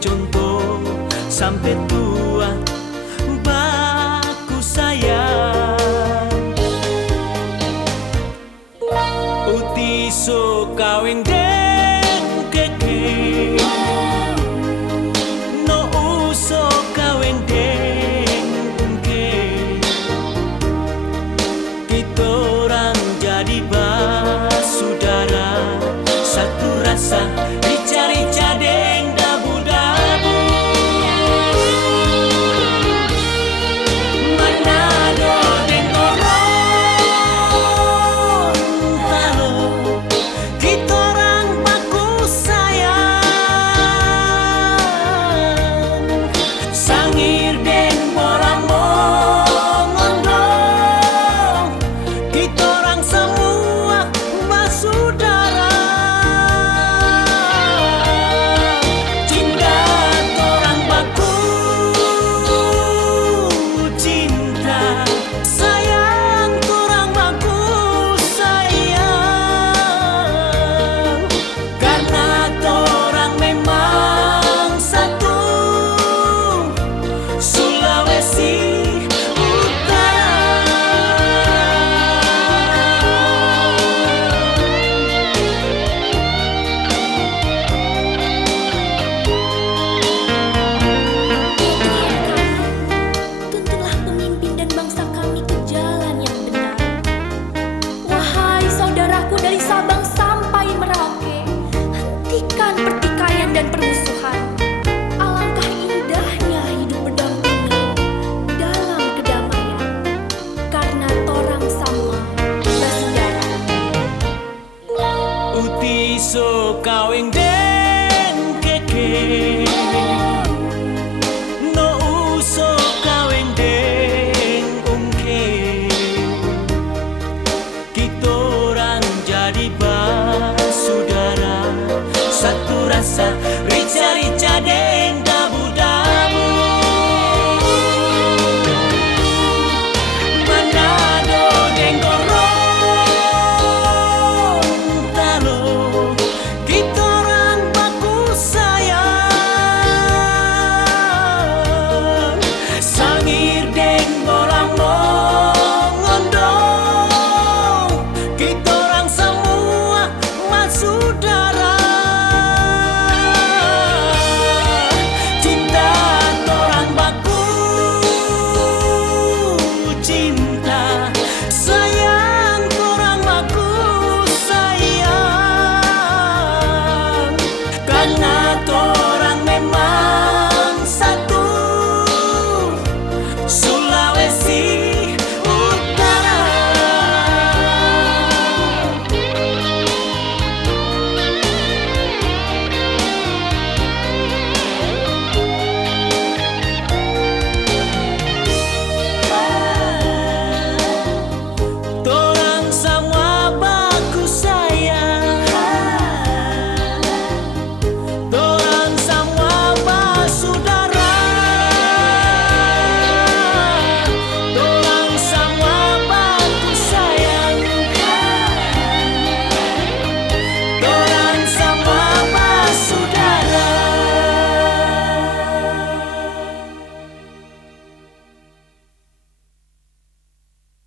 contoh sampai tua baku sayang. Uti so kawin den keke, no uso kawin den ke. Kita orang jadi basudara, satu rasa rica-rica deng dabu-dabu. Manado deng Gorontalo, kita orang baku sayang. Sangir deng Moramongondo, kita orang semua basudara. Dan permusuhan, alangkah indahnya hidup berdampingan dalam kedamaian, karena torang sama bersaudara. Uti so kawin den keke, no uso kawin den ungke. Kita orang jadi basudara, satu rasa